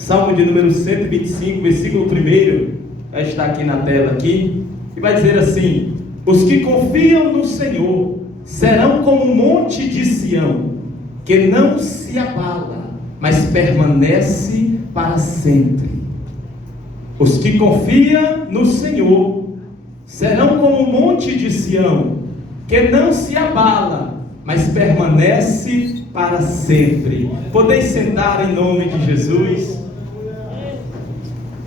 Salmo de número 125, versículo 1, vai estar aqui na tela aqui, e vai dizer assim: os que confiam no Senhor serão como um monte de Sião, que não se abala, mas permanece para sempre. Os que confiam no Senhor serão como um monte de Sião, que não se abala, mas permanece para sempre. Podeis sentar em nome de Jesus.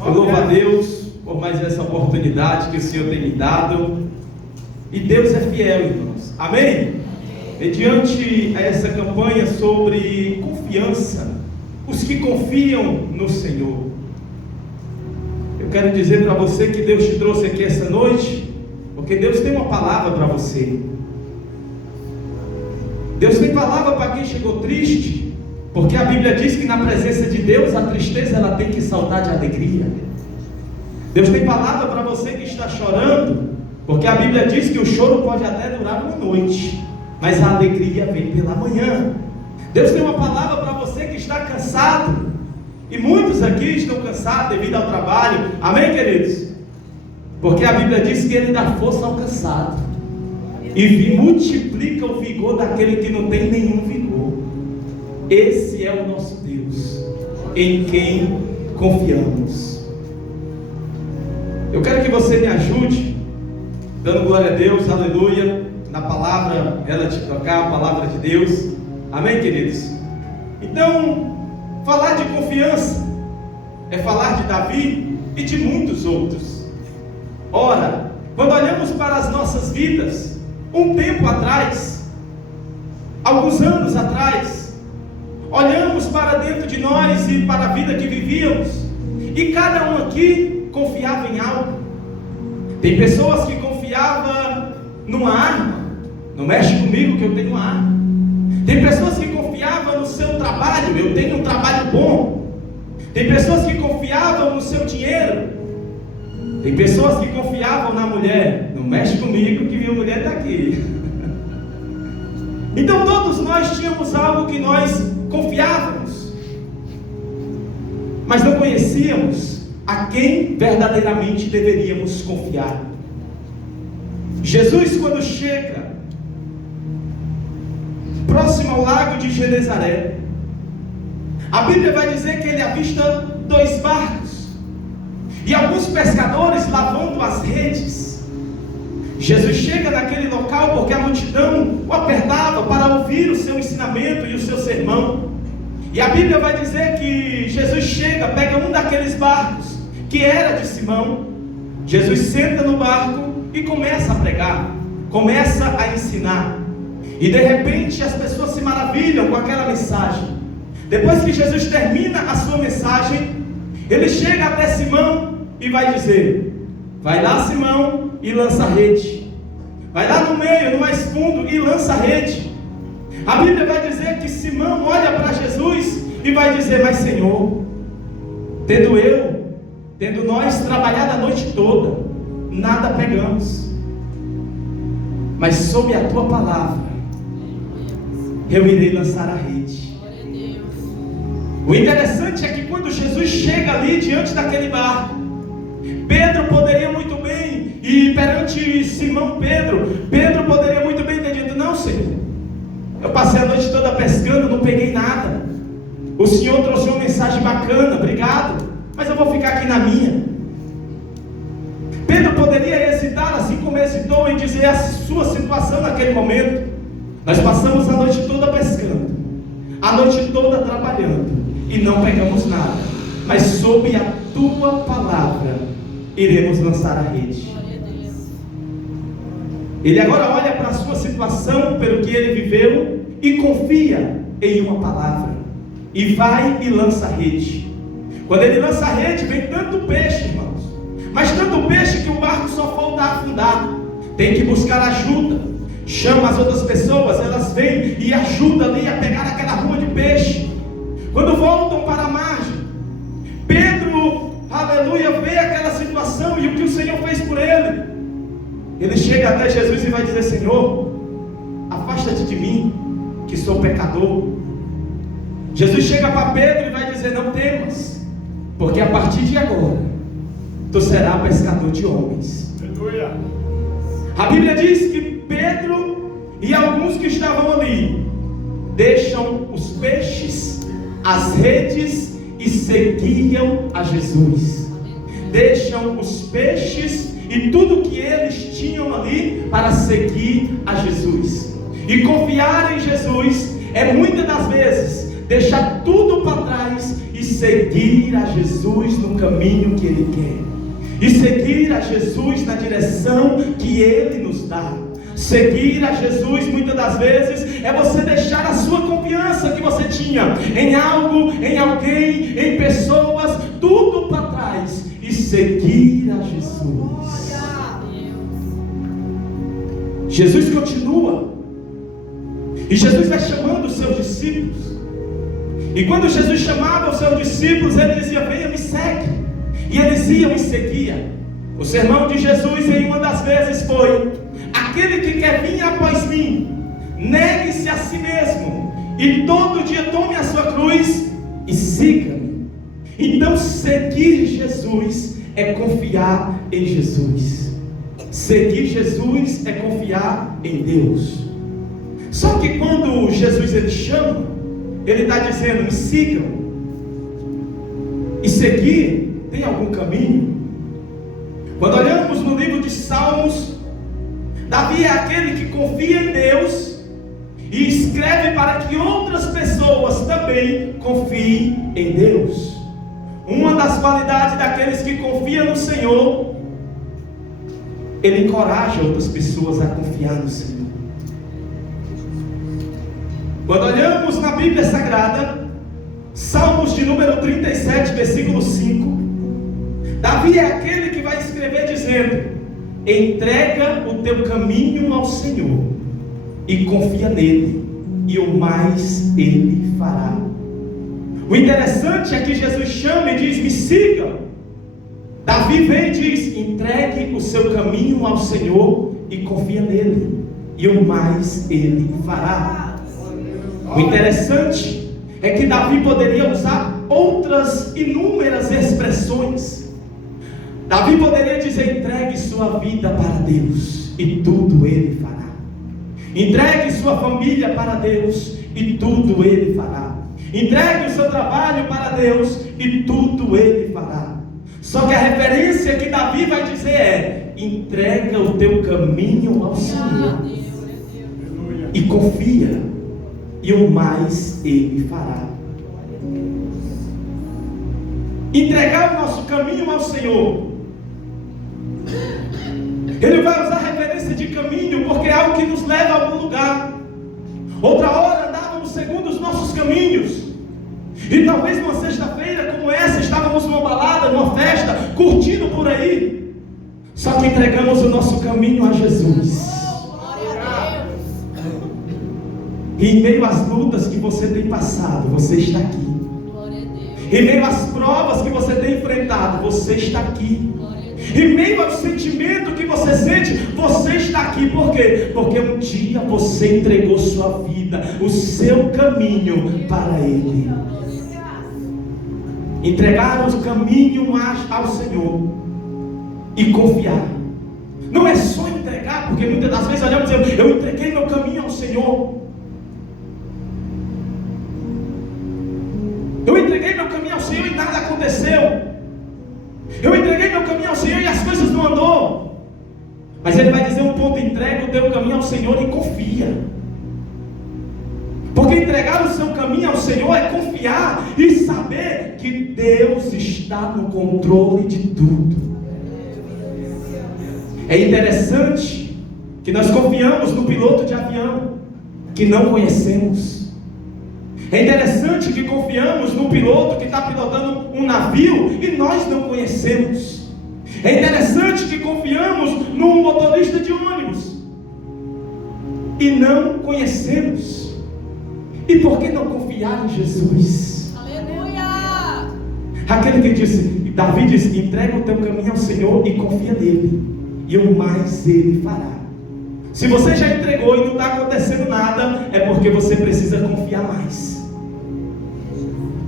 Eu louvo a Deus por mais essa oportunidade que o Senhor tem me dado. E Deus é fiel, irmãos. Amém? Mediante essa campanha sobre confiança, os que confiam no Senhor, eu quero dizer para você que Deus te trouxe aqui essa noite, porque Deus tem uma palavra para você. Deus tem palavra para quem chegou triste, porque a Bíblia diz que na presença de Deus a tristeza ela tem que saltar de alegria. Deus tem palavra para você que está chorando, porque a Bíblia diz que o choro pode até durar uma noite, mas a alegria vem pela manhã. Deus tem uma palavra para você que está cansado, e muitos aqui estão cansados devido ao trabalho. Amém, queridos? Porque a Bíblia diz que Ele dá força ao cansado e multiplica o vigor daquele que não tem nenhum vigor. Esse é o nosso Deus, em quem confiamos. Eu quero que você me ajude, dando glória a Deus, aleluia, na palavra, ela te tocar, a palavra de Deus. Amém, queridos? Então, falar de confiança é falar de Davi e de muitos outros. Ora, quando olhamos para as nossas vidas, um tempo atrás, alguns anos atrás, olhamos para dentro de nós e para a vida que vivíamos, e cada um aqui confiava em algo. Tem pessoas que confiavam numa arma. Não mexe comigo que eu tenho uma arma. Tem pessoas que confiavam no seu trabalho. Eu tenho um trabalho bom. Tem pessoas que confiavam no seu dinheiro. Tem pessoas que confiavam na mulher. Não mexe comigo que minha mulher está aqui. Então todos nós tínhamos algo que nós confiávamos, mas não conhecíamos a quem verdadeiramente deveríamos confiar. Jesus, quando chega próximo ao lago de Genezaré, a Bíblia vai dizer que ele avista 2 barcos e alguns pescadores lavando as redes. Jesus chega naquele local porque a multidão o apertava para ouvir o seu ensinamento e o seu sermão. E a Bíblia vai dizer que Jesus chega, pega um daqueles barcos que era de Simão. Jesus senta no barco e começa a pregar, começa a ensinar. E de repente as pessoas se maravilham com aquela mensagem. Depois que Jesus termina a sua mensagem, ele chega até Simão e vai dizer: vai lá, Simão, e lança a rede. Vai lá no meio, no mais fundo, e lança a rede. A Bíblia vai dizer que Simão olha para Jesus e vai dizer: mas Senhor, tendo nós trabalhado a noite toda, nada pegamos, mas sob a tua palavra eu irei lançar a rede. O interessante é que quando Jesus chega ali diante daquele barco, Pedro poderia muito bem, e perante Simão Pedro poderia muito bem ter dito: não, Senhor, eu passei a noite toda pescando, não peguei nada. O Senhor trouxe uma mensagem bacana, obrigado, mas eu vou ficar aqui na minha. Pedro poderia hesitar, assim como hesitou em dizer a sua situação naquele momento: nós passamos a noite toda pescando, a noite toda trabalhando, e não pegamos nada, mas sob a tua palavra iremos lançar a rede. Ele agora olha para a sua situação, pelo que ele viveu, e confia em uma palavra, e vai e lança a rede. Quando ele lança a rede, vem tanto peixe, irmãos, mas tanto peixe que o barco só falta afundar. Tem que buscar ajuda, chama as outras pessoas, elas vêm e ajudam ali a pegar aquela rua de peixe. Quando voltam para a margem, Pedro, aleluia, vê aquela situação e o que o Senhor fez por ele. Ele chega até Jesus e vai dizer: Senhor, afasta-te de mim, que sou pecador. Jesus chega para Pedro e vai dizer: não temas, porque a partir de agora tu serás pescador de homens. Aleluia. A Bíblia diz que Pedro e alguns que estavam ali deixam os peixes, as redes e seguiam a Jesus. Deixam os peixes e tudo que eles tinham ali para seguir a Jesus. E confiar em Jesus é muitas das vezes deixar tudo para trás e seguir a Jesus no caminho que Ele quer, e seguir a Jesus na direção que Ele nos dá. Seguir a Jesus muitas das vezes é você deixar a sua confiança que você tinha em algo, em alguém, em pessoas, tudo para trás e seguir a Jesus. Jesus continua, e Jesus vai chamando os seus discípulos. E quando Jesus chamava os seus discípulos, ele dizia: venha, me segue. E eles iam e seguiam. O sermão de Jesus em uma das vezes foi: aquele que quer vir após mim, negue-se a si mesmo, e todo dia tome a sua cruz e siga-me. Então seguir Jesus é confiar em Jesus. Seguir Jesus é confiar em Deus. Só que quando Jesus ele chama, ele está dizendo: me sigam. E seguir tem algum caminho? Quando olhamos no livro de Salmos, Davi é aquele que confia em Deus e escreve para que outras pessoas também confiem em Deus. Uma das qualidades daqueles que confiam no Senhor, ele encoraja outras pessoas a confiar no Senhor. Quando olhamos na Bíblia Sagrada, Salmos de número 37, versículo 5, Davi é aquele que vai escrever dizendo: entrega o teu caminho ao Senhor e confia nele, e o mais ele fará. O interessante é que Jesus chama e diz: me sigam. Davi vem e diz: entregue o seu caminho ao Senhor e confia nele, e o mais ele fará. O interessante é que Davi poderia usar outras inúmeras expressões. Davi poderia dizer: entregue sua vida para Deus e tudo Ele fará. Entregue sua família para Deus e tudo Ele fará. Entregue o seu trabalho para Deus e tudo Ele fará. Só que a referência que Davi vai dizer é: entrega o teu caminho ao Senhor e confia, e o mais Ele fará. Entregar o nosso caminho ao Senhor, Ele vai usar a referência de caminho, porque é algo que nos leva a algum lugar. Outra hora andávamos segundo os nossos caminhos, e talvez numa sexta-feira como essa, estávamos numa balada, numa festa, curtindo por aí. Só que entregamos o nosso caminho a Jesus. E em meio às lutas que você tem passado, você está aqui. Em meio às provas que você tem enfrentado, você está aqui. Em meio ao sentimento que você sente, você está aqui. Por quê? Porque um dia você entregou sua vida, o seu caminho para Ele. Entregar o caminho ao Senhor e confiar. Não é só entregar, porque muitas das vezes olhamos e dizemos: eu entreguei meu caminho ao Senhor. Eu entreguei meu caminho ao Senhor e nada aconteceu. Eu entreguei meu caminho ao Senhor e as coisas não andou. Mas Ele vai dizer um ponto: entrega o teu caminho ao Senhor e confia. Porque entregar o seu caminho ao Senhor é confiar e saber que Deus está no controle de tudo. É interessante que nós confiamos no piloto de avião que não conhecemos. É interessante que confiamos no piloto que está pilotando um navio e nós não conhecemos. É interessante que confiamos num motorista de ônibus e não conhecemos. E por que não confiar em Jesus? Aleluia! Aquele que disse, Davi disse: entrega o teu caminho ao Senhor e confia nele, e o mais Ele fará. Se você já entregou e não está acontecendo nada, é porque você precisa confiar mais.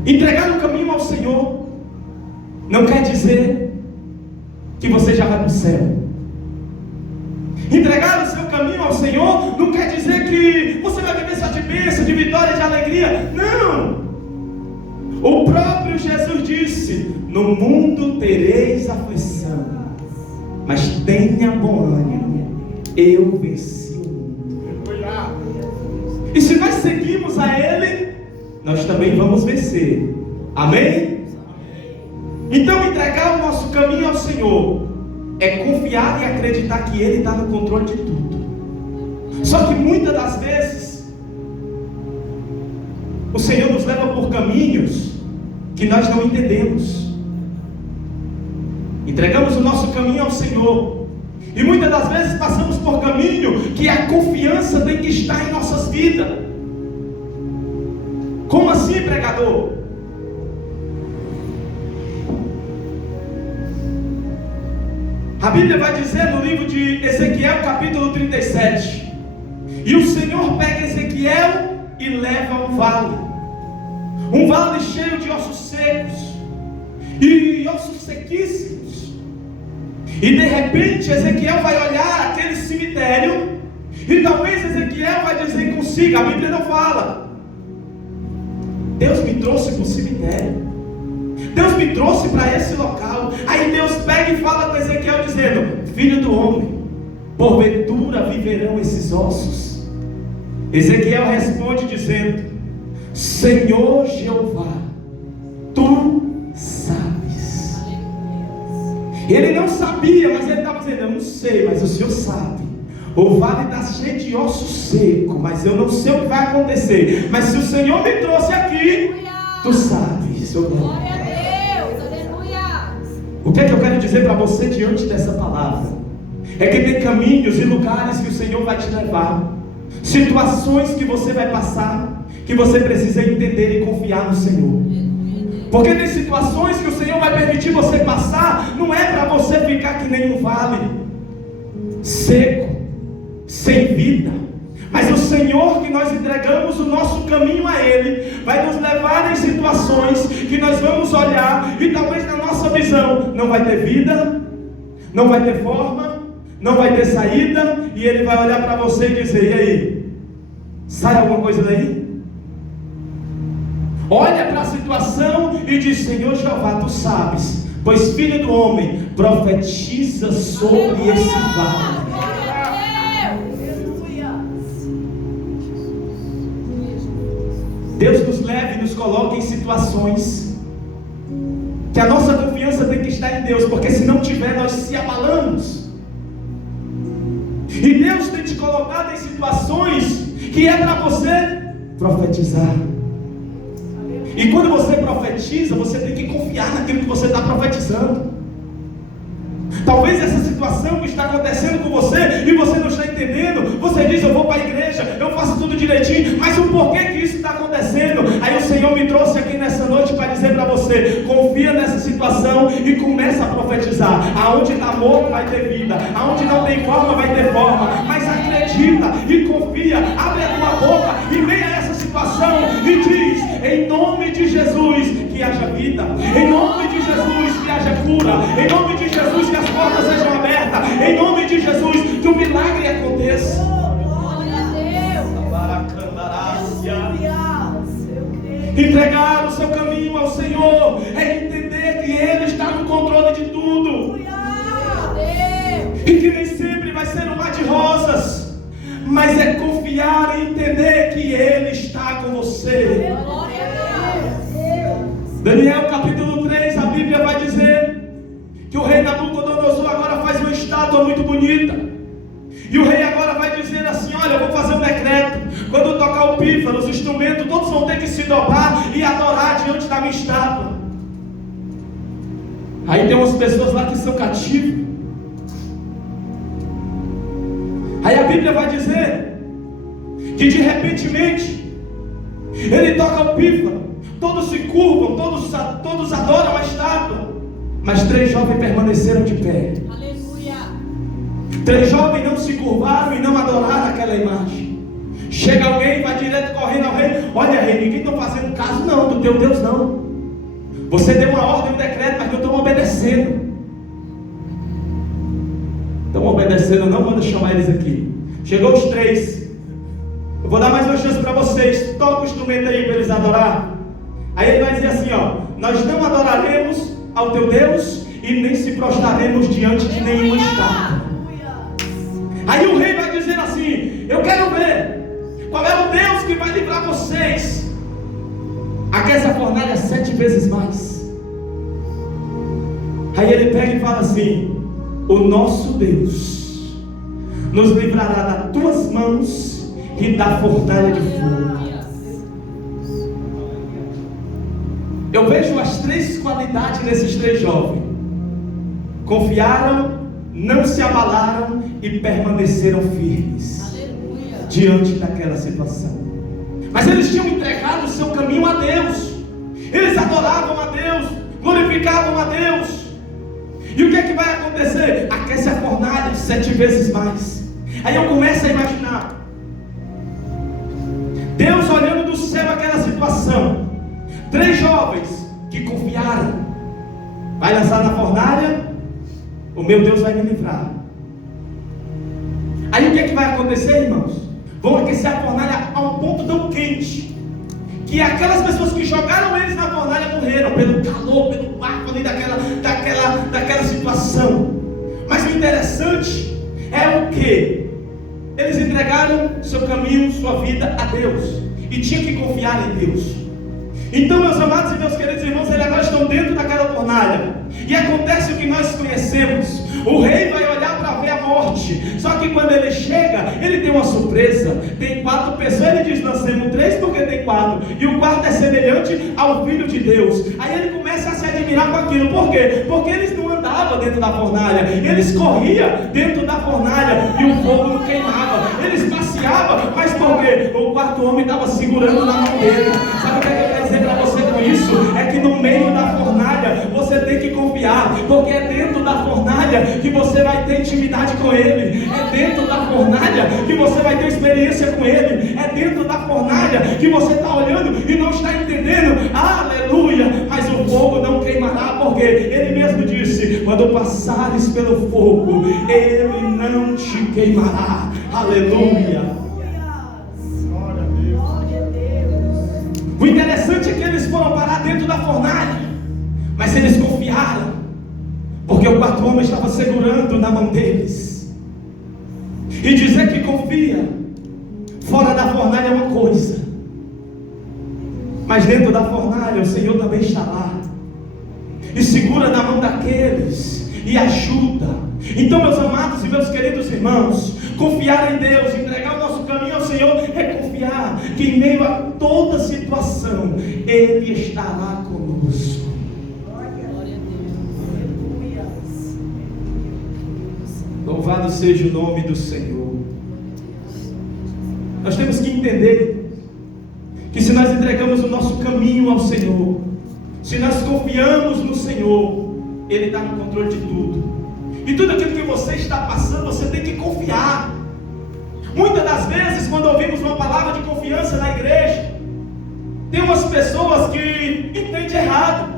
Entregar o caminho ao Senhor não quer dizer que você já vai para o céu. Entregar o seu caminho ao Senhor não quer dizer que você vai viver só de bênção, de vitória, de alegria. Não! O próprio Jesus disse: no mundo tereis aflição, mas tenha bom ânimo, eu venci o mundo. E se nós seguirmos a Ele, nós também vamos vencer. Amém? Então entregar o nosso caminho ao Senhor é confiar e acreditar que Ele está no controle de tudo. Só que muitas das vezes o Senhor nos leva por caminhos que nós não entendemos. Entregamos o nosso caminho ao Senhor, e muitas das vezes passamos por caminho que a confiança tem que estar em nossas vidas. Como assim, pregador? A Bíblia vai dizer no livro de Ezequiel, capítulo 37, e o Senhor pega Ezequiel e leva a um vale cheio de ossos secos e ossos sequíssimos. E de repente Ezequiel vai olhar aquele cemitério, e talvez Ezequiel vai dizer consigo, a Bíblia não fala, Deus me trouxe para o cemitério, Deus me trouxe para esse local. Aí Deus pega e fala com Ezequiel dizendo: filho do homem, porventura viverão esses ossos? Ezequiel responde dizendo: Senhor Jeová, tu sabes. Ele não sabia, mas ele estava dizendo: eu não sei, mas o Senhor sabe. O vale está cheio de osso seco, mas eu não sei o que vai acontecer. Mas se o Senhor me trouxe aqui, tu sabes. Glória a Deus, aleluia. O que é que eu quero dizer para você diante dessa palavra? É que tem caminhos e lugares que o Senhor vai te levar, situações que você vai passar, que você precisa entender e confiar no Senhor. Porque tem situações que o Senhor vai permitir você passar, não é para você ficar que nem um vale seco, sem vida, mas o Senhor, que nós entregamos o nosso caminho a Ele, vai nos levar em situações que nós vamos olhar e talvez na nossa visão não vai ter vida, não vai ter forma, não vai ter saída, e Ele vai olhar para você e dizer: e aí, sai alguma coisa daí? Olha para a situação e diz: Senhor Jeová, tu sabes, pois filho do homem, profetiza sobre esse vale. Deus nos leve e nos coloque em situações que a nossa confiança tem que estar em Deus, porque se não tiver, nós se abalamos. E Deus tem te colocado em situações que é para você profetizar. E quando você profetiza, você tem que confiar naquilo que você está profetizando. Talvez essa situação que está acontecendo com você e você não está entendendo, você diz: eu vou para a igreja, eu faço tudo direitinho, mas o porquê que isso está acontecendo? Aí o Senhor me trouxe aqui nessa noite para dizer para você: confia nessa situação e começa a profetizar. Aonde está morto vai ter vida, aonde não tem forma vai ter forma, mas acredita e confia, abre a tua boca em meio a essa situação e diz: em nome de Jesus que haja vida, em nome de Jesus que haja cura, em nome de Jesus que as portas sejam abertas, em nome de Jesus que o milagre aconteça. Glória a Deus. Entregar o seu caminho ao Senhor é entender que Ele está no controle de tudo, e que nem sempre vai ser um mar de rosas, mas é confiar e entender que Ele está com você. Daniel capítulo 3, a Bíblia vai dizer que o rei Nabucodonosor agora faz uma estátua muito bonita, e o rei agora vai dizer assim: olha, eu vou fazer um decreto, quando tocar o pífaro, os instrumentos, todos vão ter que se dobrar e adorar diante da minha estátua. Aí tem umas pessoas lá que são cativos. Aí a Bíblia vai dizer que de repentemente ele toca o pífaro, todos se curvam, todos adoram a estátua, mas 3 jovens permaneceram de pé. Aleluia. 3 jovens não se curvaram e não adoraram aquela imagem. Chega alguém e vai direto correndo ao rei: olha, rei, ninguém está fazendo caso não do teu Deus não. Você deu uma ordem, um decreto, mas não estão obedecendo. Estão obedecendo, não manda chamar eles aqui. Chegou os 3. Eu vou dar mais uma chance para vocês. Toca o instrumento aí para eles adorar. Aí ele vai dizer assim, ó: nós não adoraremos ao teu Deus e nem se prostraremos diante de nenhuma estátua. Aí o rei vai dizer assim: eu quero ver qual é o Deus que vai livrar vocês. Aquece a fornalha 7 vezes mais. Aí ele pega e fala assim: o nosso Deus nos livrará das tuas mãos e da fornalha de fogo. Eu vejo as 3 qualidades desses 3 jovens: confiaram, não se abalaram e permaneceram firmes diante daquela situação. Mas eles tinham entregado o seu caminho a Deus. Eles adoravam a Deus, glorificavam a Deus. E o que é que vai acontecer? Aquece a fornalha 7 vezes mais. Aí eu começo a imaginar Deus olhando do céu aquela situação. 3 jovens que confiaram. Vai lançar na fornalha, o meu Deus vai me livrar. Aí o que é que vai acontecer, irmãos? Vão aquecer a fornalha a um ponto tão quente que aquelas pessoas que jogaram eles na fornalha morreram pelo calor, pelo bafo ali daquela situação. Mas o interessante é o que? Eles entregaram seu caminho, sua vida a Deus, e tinham que confiar em Deus. Então, meus amados e meus queridos irmãos, eles agora estão dentro daquela fornalha, e acontece o que nós conhecemos. O rei vai olhar para ver a morte. Só que quando ele chega, ele tem uma surpresa. Tem 4 pessoas. Ele diz: nós temos 3 porque tem 4. E o 4 é semelhante ao Filho de Deus. Aí ele começa a se admirar com aquilo. Por quê? Porque eles não andavam dentro da fornalha. Eles corriam dentro da fornalha e o fogo não queimava. Eles passeavam. Mas por quê? O 4º homem estava segurando na mão dele. Sabe o que eu quero dizer para você com isso? É que no meio da fornalha você tem que confiar. Porque é dentro da fornalha que você vai ter intimidade com Ele. É dentro da fornalha que você vai ter experiência com Ele. É dentro da fornalha que você está olhando e não está entendendo. Aleluia! Mas o fogo não queimará, porque Ele mesmo disse: quando passares pelo fogo, Ele não te queimará. Aleluia! O interessante é que eles foram parar dentro da fornalha, mas eles confiaram, porque o 4º homem estava segurando na mão deles. E dizer que confia fora da fornalha é uma coisa, mas dentro da fornalha o Senhor também está lá e segura na mão daqueles e ajuda. Então, meus amados e meus queridos irmãos, confiar em Deus, entregar o nosso caminho ao Senhor, é confiar que em meio a toda situação Ele estará conosco. Louvado seja o nome do Senhor. Nós temos que entender que se nós entregamos o nosso caminho ao Senhor, se nós confiamos no Senhor, Ele está no controle de tudo. E tudo aquilo que você está passando, você tem que confiar. Muitas das vezes, quando ouvimos uma palavra de confiança na igreja, tem umas pessoas que entendem errado.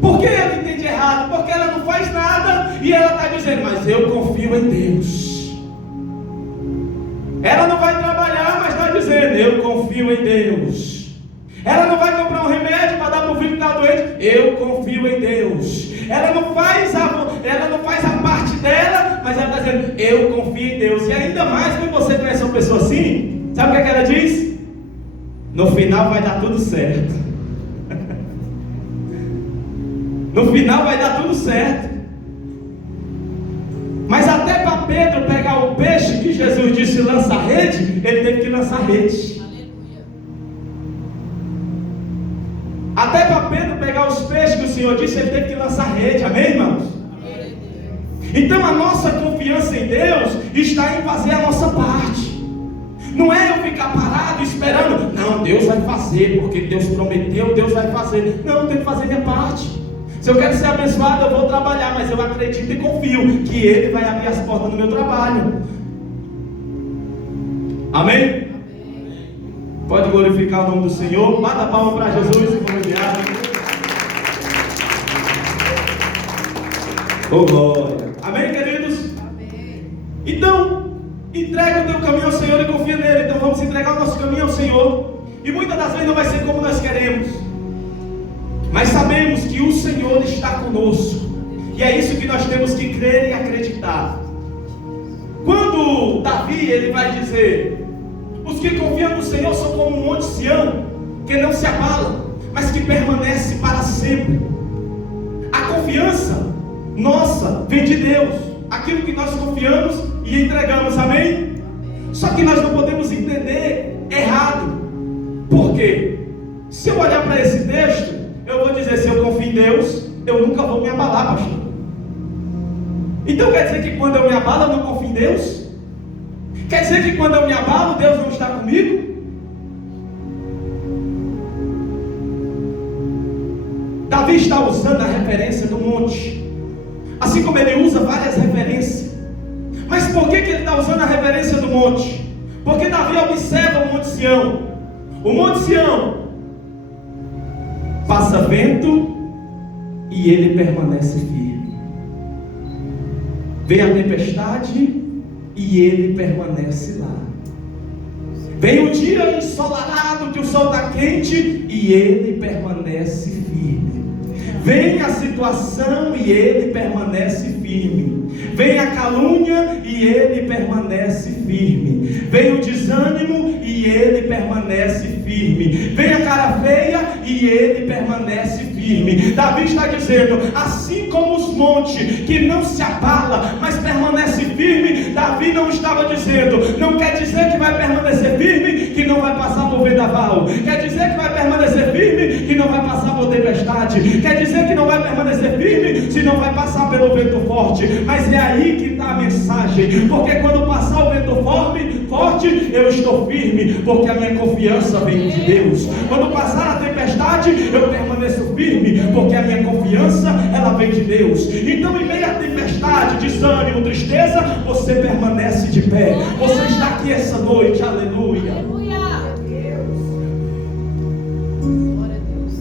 Por que ela entende errado? Porque ela não faz nada e ela está dizendo: mas eu confio em Deus. Ela não vai trabalhar, mas está dizendo: eu confio em Deus. Ela não vai comprar um remédio para dar para o filho que está doente: eu confio em Deus. Ela não faz a parte dela, mas ela está dizendo: eu confio em Deus. E ainda mais quando você conhece uma pessoa assim, sabe o que ela diz? No final vai dar tudo certo. No final vai dar tudo certo. Mas até para Pedro pegar o peixe que Jesus disse lança a rede, ele teve que lançar a rede. Até para Pedro pegar os peixes que o Senhor disse, ele teve que lançar a rede. Amém, irmãos? Então a nossa confiança em Deus está em fazer a nossa parte. Não é eu ficar parado esperando: não, Deus vai fazer, porque Deus prometeu, Deus vai fazer. Não, eu tenho que fazer minha parte. Se eu quero ser abençoado, eu vou trabalhar, mas eu acredito e confio que Ele vai abrir as portas do meu trabalho. Amém? Pode glorificar o nome do Senhor. Bata a palma para Jesus e glorificar. Oh, glória. Amém, queridos? Amém. Então, entrega o teu caminho ao Senhor e confia nele. Então vamos entregar o nosso caminho ao Senhor. E muitas das vezes não vai ser como nós queremos, mas sabemos que o Senhor está conosco. E é isso que nós temos que crer e acreditar. Quando Davi, ele vai dizer: os que confiam no Senhor são como um monte Sião, que não se abala, mas que permanece para sempre. A confiança nossa vem de Deus, aquilo que nós confiamos e entregamos, amém? Só que nós não podemos entender errado. Por quê? Se eu olhar para esse texto, eu vou dizer: se eu confio em Deus, eu nunca vou me abalar, pastor. Então quer dizer que quando eu me abalo, eu não confio em Deus? Quer dizer que quando eu me abalo, Deus não está comigo? Davi está usando a referência do monte, assim como ele usa várias referências. Mas por que ele está usando a referência do monte? Porque Davi observa o Monte Sião. O Monte Sião passa vento e ele permanece firme. Vem a tempestade e ele permanece lá. Vem o dia ensolarado que o sol está quente e ele permanece firme. Vem a situação e ele permanece firme. Vem a calúnia e ele permanece firme. Vem o desânimo e ele permanece firme. Vem a cara feia e ele permanece firme. Davi está dizendo: assim como os montes que não se abala, mas permanece firme. Davi não estava dizendo, não quer dizer que vai permanecer firme, que não vai passar por vendaval. Quer dizer que vai permanecer firme, que não vai passar por tempestade. Quer dizer que não vai permanecer firme, se não vai passar pelo vento forte. Mas é aí que está a mensagem. Porque quando passar o vento forte, eu estou firme, porque a minha confiança vem de Deus. Quando passar a tempestade, eu permaneço firme, porque a minha confiança, ela vem de Deus. Então, em meio à tempestade, desânimo, tristeza, você permanece de pé. Você está aqui essa noite, aleluia. Aleluia. Glória a Deus.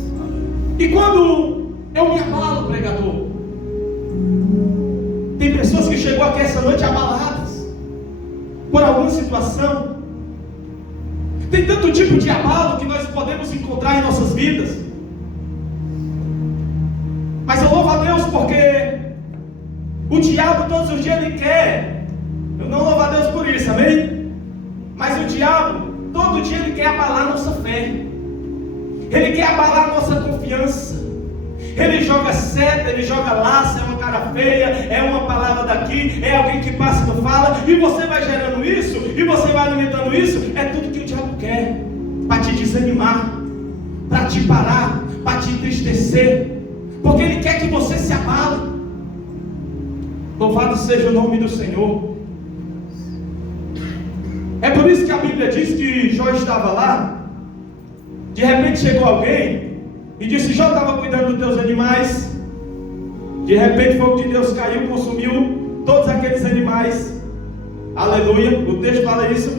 E quando eu me abalo, pregador, tem pessoas que chegou aqui essa noite abaladas por alguma situação. Tem tanto tipo de abalo que nós podemos encontrar em nossas vidas. Mas eu louvo a Deus porque o diabo todos os dias ele quer. Eu não louvo a Deus por isso, amém? Mas o diabo todo dia ele quer abalar nossa fé. Ele quer abalar nossa confiança. Ele joga seta, ele joga laço, é uma cara feia, é uma palavra daqui, é alguém que passa e não fala, e você vai gerando isso, e você vai alimentando isso. É tudo que o diabo quer, para te desanimar, para te parar, para te entristecer, porque ele quer que você se abale. Louvado seja o nome do Senhor. É por isso que a Bíblia diz que Jó estava lá. De repente chegou alguém e disse: Jó estava cuidando dos teus animais. De repente o fogo de Deus caiu, consumiu todos aqueles animais. Aleluia, o texto fala isso.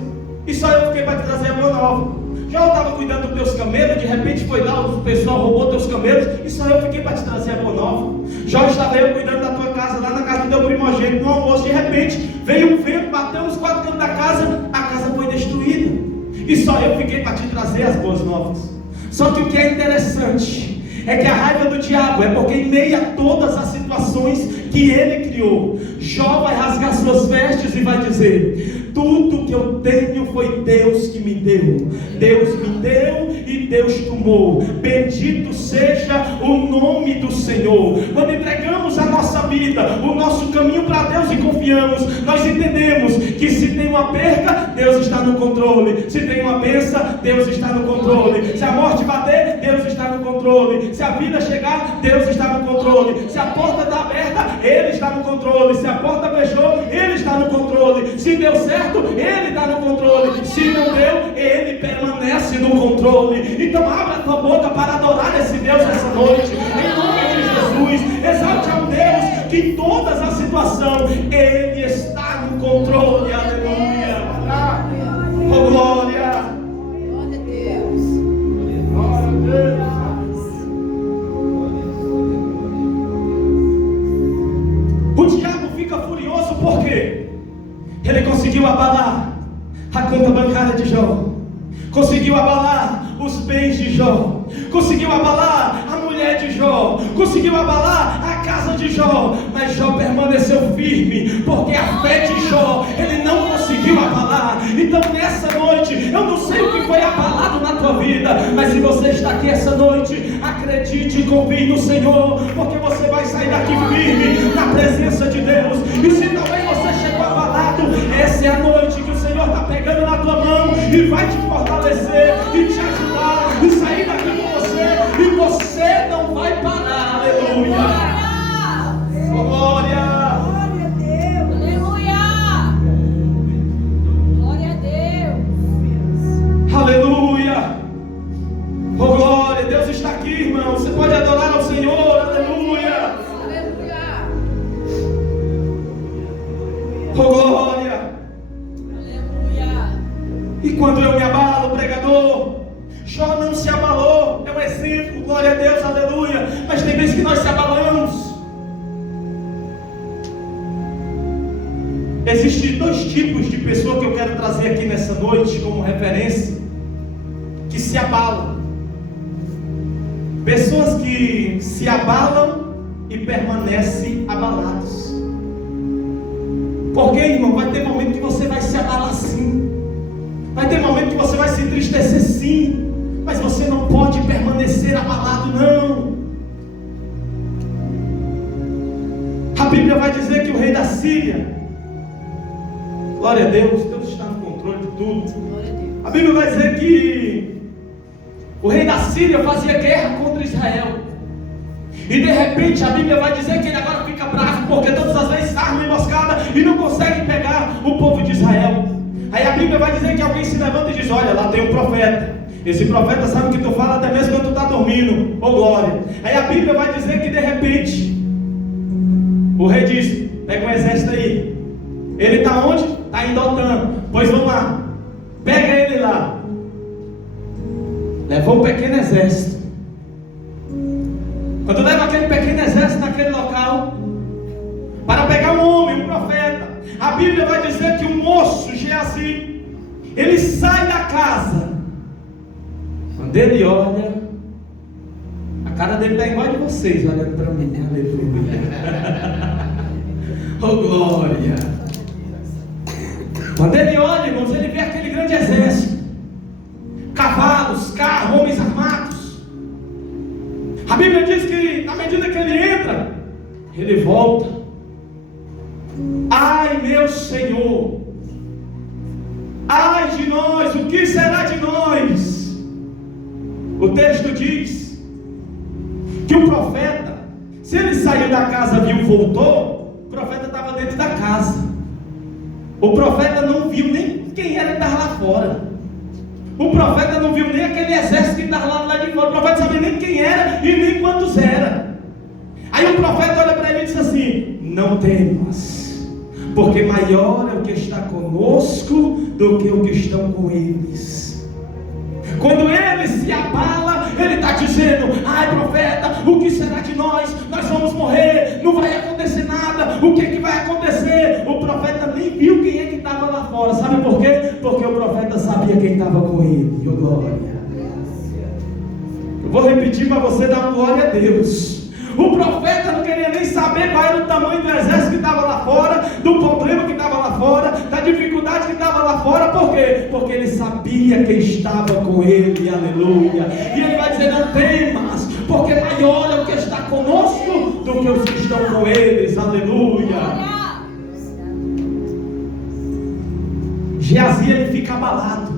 E só eu fiquei para te trazer a boa nova. Jó estava cuidando dos teus camelos. De repente foi lá, o pessoal roubou teus camelos. E só eu fiquei para te trazer a boa nova. Jó estava eu cuidando da tua casa, lá na casa do teu primogênito, no almoço. De repente veio um vento, bateu nos quatro cantos da casa. A casa foi destruída. E só eu fiquei para te trazer as boas novas. Só que o que é interessante é que a raiva do diabo é porque em meio a todas as situações que ele criou, Jó vai rasgar suas vestes e vai dizer: tudo que eu tenho foi Deus que me deu. Deus me deu e Deus tomou. Bendito seja o nome do Senhor. Quando entregamos a nossa vida, o nosso caminho para Deus e confiamos, nós entendemos que se tem uma perca, Deus está no controle. Se tem uma bênção, Deus está no controle. Se a morte bater, Deus está no controle. Se a vida chegar, Deus está no controle. Se a porta está aberta, Ele está no controle. Se a porta fechou, Ele está no controle. Se deu certo, Ele está no controle. Se não deu, Ele permanece no controle. Então abra a tua boca para adorar esse Deus essa noite, em nome de Jesus. Exalte a um Deus que em todas as situações Ele está no controle. Aleluia. Oh, glória. Glória a Deus. Glória a Deus. O diabo fica furioso porque ele conseguiu abalar a conta bancária de Jó, conseguiu abalar os bens de Jó, conseguiu abalar a mulher de Jó, conseguiu abalar a casa de Jó, mas Jó permaneceu firme, porque a fé de Jó ele não conseguiu abalar. Então nessa noite, eu não sei o que foi abalado na tua vida, mas se você está aqui essa noite, acredite e confie no Senhor, porque você vai sair daqui firme na presença de Deus. E se talvez você chegou abalado, essa é a noite que o Senhor está pegando na tua mão e vai te fortalecer e te ajudar e sair daqui com você, e você não vai parar. Aleluia. Glória. Glória a Deus. Aleluia. Glória a Deus. Aleluia. Oh, glória. Deus está aqui, irmão. Você pode adorar ao Senhor. Aleluia. Aleluia. Oh, glória. Aleluia. E quando eu me abalo, pregador, Jó não se abalou. É um exemplo. Glória a Deus. Aleluia. Mas tem vezes que nós se abalamos. Existem dois tipos de pessoa que eu quero trazer aqui nessa noite como referência, que se abalam. Pessoas que se abalam e permanecem abalados. Porque, irmão, vai ter momento que você vai se abalar sim, vai ter momento que você vai se entristecer sim, mas você não pode permanecer abalado não. A Bíblia vai dizer que o rei da Síria, glória a Deus, Deus está no controle de tudo. Glória a Deus. A Bíblia vai dizer que o rei da Síria fazia guerra contra Israel. E de repente a Bíblia vai dizer que ele agora fica bravo, porque todas as vezes arma emboscada e não consegue pegar o povo de Israel. Aí a Bíblia vai dizer que alguém se levanta e diz: olha, lá tem um profeta. Esse profeta sabe o que tu fala até mesmo quando tu está dormindo. Oh glória. Aí a Bíblia vai dizer que de repente o rei diz: pega um exército aí. Ele está onde? Está em Dotã. Pois vamos lá, pega ele lá. Levou um pequeno exército. Quando leva aquele pequeno exército naquele local para pegar um homem, um profeta, a Bíblia vai dizer que o moço Geazi, ele sai da casa. Quando ele olha, a cara dele está igual a de vocês olhando para mim. Aleluia. Oh glória. Quando ele olha, irmãos, ele vê aquele grande exército, cavalos, carros, homens armados. A Bíblia diz que na medida que ele entra, ele volta. Ai meu Senhor, ai de nós, o que será de nós? O texto diz que o profeta, se ele saiu da casa, viu, voltou, o profeta estava dentro da casa. O profeta não viu nem quem era que estava lá fora. O profeta não viu nem aquele exército que estava lá de fora. O profeta não sabia nem quem era e nem quantos era. Aí o profeta olha para ele e diz assim: não temas, porque maior é o que está conosco do que o que estão com eles. Quando ele se abala, ele está dizendo: ai profeta, o que será de nós? Nós vamos morrer, não vai acontecer nada. O que é que vai acontecer? O profeta nem viu quem é que estava lá fora. Sabe por quê? Porque o profeta sabia quem estava com ele. Oh, glória. Eu vou repetir para você dar uma glória a Deus. O profeta não queria nem saber qual era o tamanho do exército que estava lá fora, do problema que estava lá fora, da dificuldade que estava lá fora. Por quê? Porque ele sabia quem estava com ele. Aleluia. E ele vai dizer: não temas, porque maior é o que está conosco do que os que estão com eles. Aleluia. Geazi, ele fica abalado.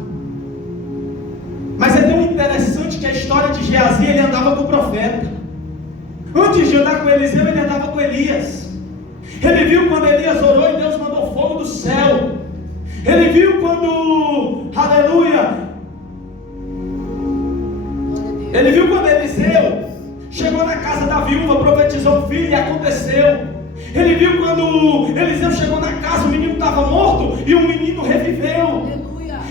Mas é tão interessante que a história de Geazi, ele andava com o profeta. Antes de andar com Eliseu, ele andava com Elias. Ele viu quando Elias orou e Deus mandou fogo do céu. Ele viu quando, aleluia, ele viu quando Eliseu chegou na casa da viúva, profetizou o filho e aconteceu. Ele viu quando Eliseu chegou na casa, o menino estava morto e o menino reviveu.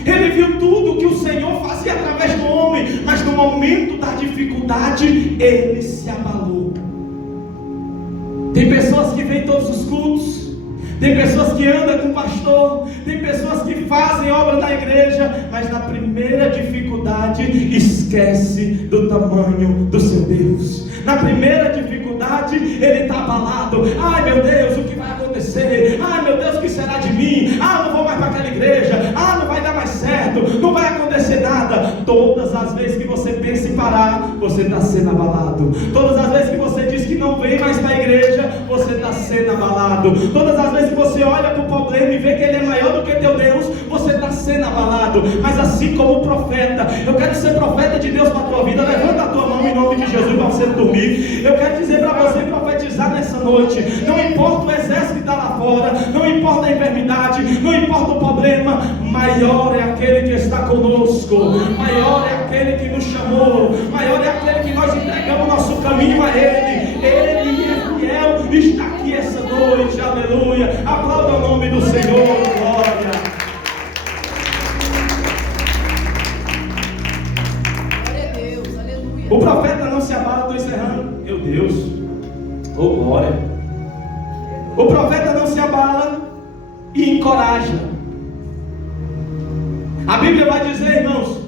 Ele viu tudo que o Senhor fazia através do homem, mas no momento da dificuldade ele se abalou. Tem pessoas que vêm todos os cultos, tem pessoas que andam com o pastor, tem pessoas que fazem obra na igreja, mas na primeira dificuldade esquece do tamanho do seu Deus. Na primeira dificuldade ele está abalado. Ai meu Deus, o que vai acontecer? Ai meu Deus, o que será de mim? Não vou mais para aquela igreja. Não vai dar mais certo, não vai acontecer nada. Todas as vezes que você pensa em parar, você está sendo abalado. Todas as vezes que você diz que não vem mais para a igreja, você está sendo abalado. Todas as vezes que você olha para o problema e vê que ele é maior do que teu Deus, você está sendo abalado. Mas assim como o profeta, eu quero ser profeta de Deus para a tua vida. Levanta a tua mão em nome de Jesus para você dormir. Eu quero dizer para você profetizar nessa noite. Não importa o exército que está lá fora, não importa a enfermidade, não importa o problema, maior é aquele que está conosco, maior é aquele que nos chamou, maior é aquele que nós entregamos nosso caminho a Ele. Ele é fiel, está aqui essa noite, aleluia. Aplauda o nome do Senhor, glória. Glória a Deus, aleluia. O profeta não se abala, estou encerrando. Meu Deus, oh glória. O profeta não se abala e encoraja. A Bíblia vai dizer, irmãos,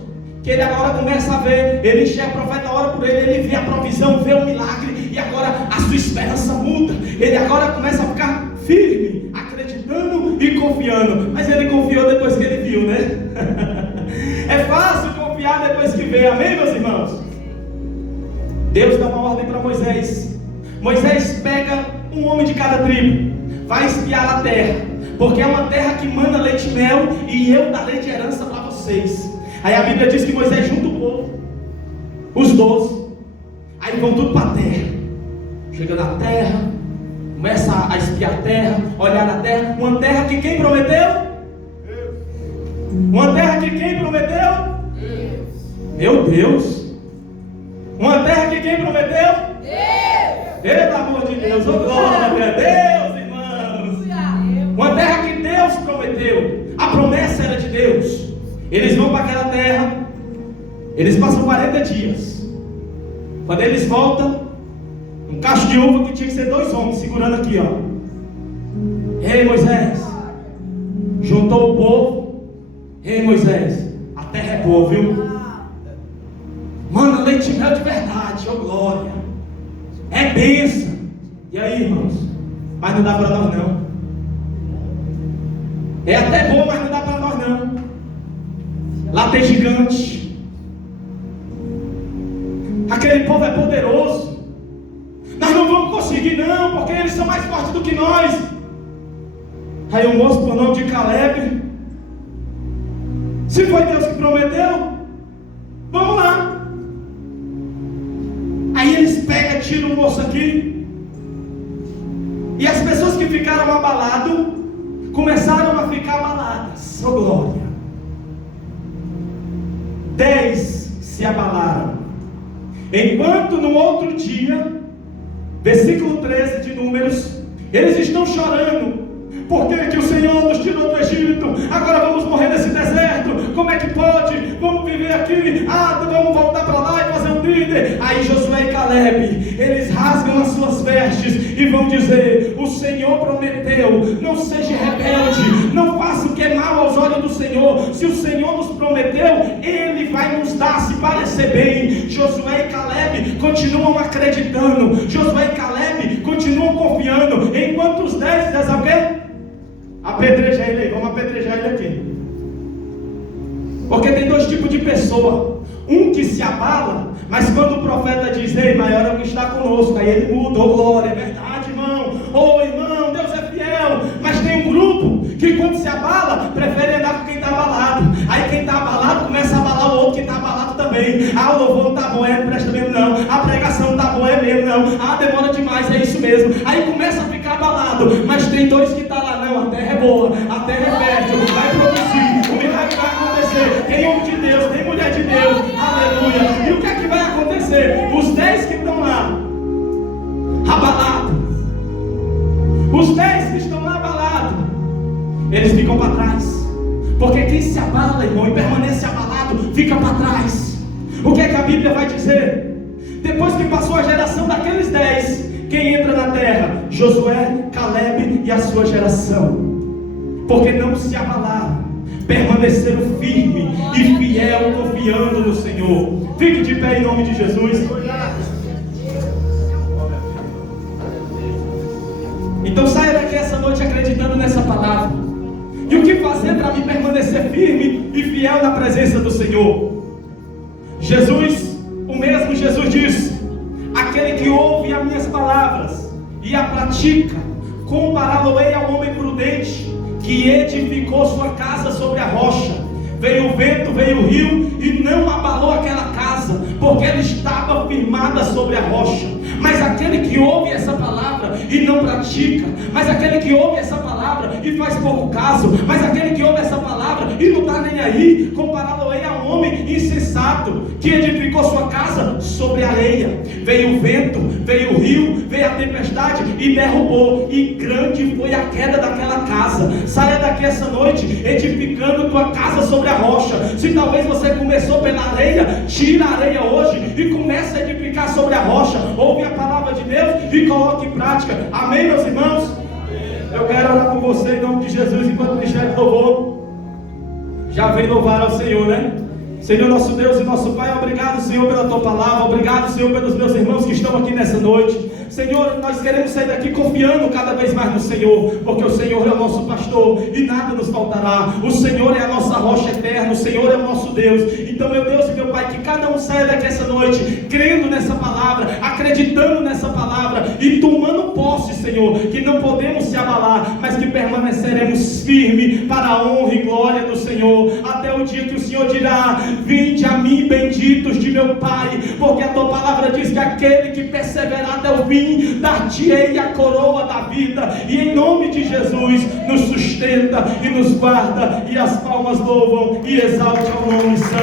que ele agora começa a ver, ele enxerga, o profeta ora por ele vê a provisão, vê o milagre, e agora a sua esperança muda. Ele agora começa a ficar firme, acreditando e confiando. Mas ele confiou depois que ele viu, né? É fácil confiar depois que vê, amém, meus irmãos? Deus dá uma ordem para Moisés. Moisés pega um homem de cada tribo, vai espiar a terra, porque é uma terra que manda leite e mel, e eu darei de herança para vocês. Aí a Bíblia diz que Moisés junta o povo, os 12, aí vão tudo para a terra. Chega na terra, começa a espiar a terra, olhar a terra. Uma terra que quem prometeu? Uma terra que quem prometeu? Meu Deus. Uma terra que quem prometeu? Deus. Pelo amor de Deus, oh glória a Deus, irmãos. Uma terra que Deus prometeu. A promessa era de Deus. Eles vão para aquela terra, eles passam 40 dias. Quando eles voltam, um cacho de uva que tinha que ser 2 homens segurando aqui, ó. Ei Moisés, juntou o povo. Ei Moisés, a terra é boa, viu? Manda leite e mel de verdade, oh glória. É bênção. E aí, irmãos? Mas não dá para nós não. É até bom, mas não dá para nós não. Lá tem gigante. Aquele povo é poderoso. Nós não vamos conseguir não, porque eles são mais fortes do que nós. Aí um moço por nome de Caleb, se foi Deus que prometeu, vamos lá. Aí eles pegam, tiram o moço aqui, e as pessoas que ficaram abaladas começaram a ficar abaladas. Oh glória. 10 se abalaram. Enquanto no outro dia, versículo 13 de Números, eles estão chorando. Por que o Senhor nos tirou do Egito? Agora vamos morrer nesse deserto. Como é que pode? Vamos viver aqui. Vamos voltar para lá e fazer um líder. Aí Josué e Caleb, eles rasgam as suas vestes e vão dizer: o Senhor prometeu, não seja rebelde, não faça o que é mal aos olhos do Senhor. Se o Senhor nos prometeu, Ele vai nos dar se parecer bem. Josué e Caleb continuam acreditando, Josué e Caleb continuam confiando, enquanto os 10 dizem o quê? Apedrejar ele aí, vamos apedrejar ele aqui. Porque tem 2 tipos de pessoa. Um que se abala, mas quando o profeta diz: ei, maior é o que está conosco, aí ele muda. Oh glória, é verdade, irmão. Oh irmão, Deus é fiel. Mas tem um grupo que quando se abala, prefere andar com quem está abalado. Aí quem está abalado começa a abalar o outro que está abalado também. O louvor não está bom, não presta mesmo não. A pregação não está boa, é mesmo não. Demora demais, é isso mesmo. Aí começa a ficar abalado. Mas tem 2 que estão lá, não, a terra é boa, a terra é fértil, vai produzir, o milagre vai acontecer. Tem homem de Deus, tem mulher de Deus, aleluia. E o que é que vai acontecer? Os 10 que estão lá abalados, os 10 que estão lá abalados, eles ficam para trás. Porque quem se abala, irmão, e permanece abalado, fica para trás. O que é que a Bíblia vai dizer? Depois que passou a geração daqueles 10, Quem entra na terra? Josué, Caleb e a sua geração. Porque não se abalaram, permaneceram firme e fiel, confiando no Senhor. Fique de pé em nome de Jesus. Então saia daqui essa noite acreditando nessa palavra. E o que fazer para me permanecer firme e fiel na presença do Senhor? Jesus, o mesmo Jesus disse: aquele que ouve as minhas palavras e a pratica, compará-lo-ei ao homem prudente que edificou sua casa sobre a rocha. Veio o vento, veio o rio e não abalou aquela casa, porque ela estava firmada sobre a rocha. Mas aquele que ouve essa palavra e não pratica, mas aquele que ouve essa palavra e faz pouco caso, mas aquele que ouve essa palavra e não está nem aí, compará-lo-ei a um homem insensato que edificou sua casa sobre areia. Veio o vento, veio o rio, veio a tempestade e derrubou, e grande foi a queda daquela casa. Saia daqui essa noite edificando tua casa sobre a rocha. Se talvez você começou pela areia, tira a areia hoje e comece a edificar sobre a rocha. Ouve a palavra de Deus e coloque em prática. Amém, meus irmãos? Eu quero orar por você em nome de Jesus, enquanto o ministério de louvor já vem louvar ao Senhor, né? Senhor nosso Deus e nosso Pai, obrigado, Senhor, pela Tua palavra. Obrigado, Senhor, pelos meus irmãos que estão aqui nessa noite. Senhor, nós queremos sair daqui confiando cada vez mais no Senhor, porque o Senhor é o nosso pastor e nada nos faltará. O Senhor é a nossa rocha eterna, o Senhor é o nosso Deus. Então, meu Deus e meu Pai, que cada um saia daqui essa noite crendo nessa palavra, acreditando nessa palavra e tomando posse, Senhor, que não podemos se abalar, mas que permaneceremos firmes para a honra e glória do Senhor, até o dia que o Senhor dirá: vinde a mim, benditos de meu Pai, porque a Tua palavra diz que aquele que perseverar até o fim, dar-te-ei a coroa da vida. E em nome de Jesus, nos sustenta e nos guarda, e as palmas louvam e exalte ao nome santo.